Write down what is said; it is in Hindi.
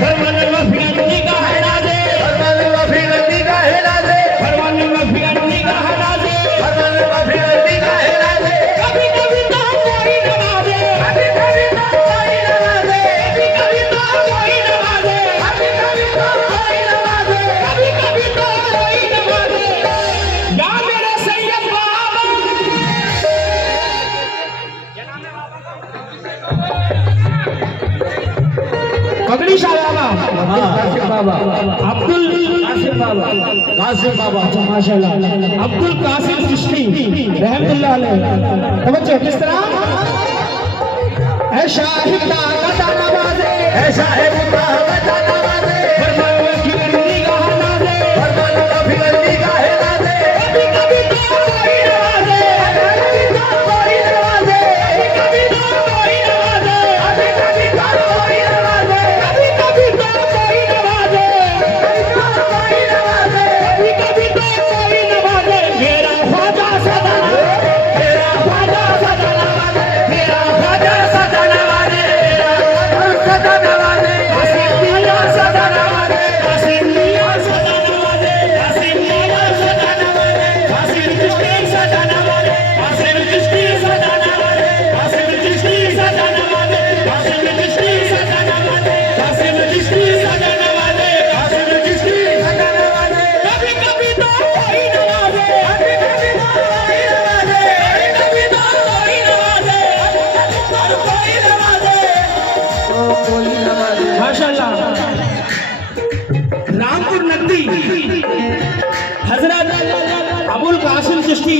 फरमान फिरंगी का है नाजे फरमान फिरंगी का है नाजे फरमान फिरंगी का है नाजे फरमान फिरंगी का है नाजे कभी कभी तो कोई नवाजे कभी कभी तो कोई नवाजे कभी कभी तो कोई नवाजे कभी कभी तो कोई नवाजे कभी कभी तो कोई नवाजे या मेरे सैयद बाबा पगड़ी शाह बाबा बाबा अब्दुल कासिम बाबा कासिम बाबा माशाल्लाह अब्दुल कासिम चिश्ती रहमतुल्लाह अलैह तवज्जो किस तरह है शाहिदा का नवाजे है साहिब का नवाजे फरमान फिरंगी का है नाजे फरमान फिरंगी का है नाजे कभी कभी तो कोई नवाजे कभी तो कोई नवाजे कभी तो कोई नवाजे कभी कभी तो कोई नवाजे कभी कभी तो कोई नवाजे कोई नवाजे कभी कभी तो कोई नवाजे मेरा ख्वाजा सदा मेरा ख्वाजा सदा नवाजे मेरा ख्वाजा सदा नवाजे सदा नवाजे कासिम मियां सदा नवाजे कासिम मियां सदा नवाजे कासिम मियां सदा नवाजे कासिम चिश्ती सदा नवाजे कासिम चिश्ती सदा नवाजे कासिम चिश्ती सदा नवाजे कासिम चिश्ती सदा नवाजे कासिम चिश्ती सदा नवाजे कासिम चिश्ती सदा नवाजे कभी कभी तो कोई नवाजे कभी कभी तो कोई नवाजे कभी कभी तो कोई नवाजे कोई नवाजे माशाल्लाह रामपुर नकदी हजरत अबुल कासिम चिश्ती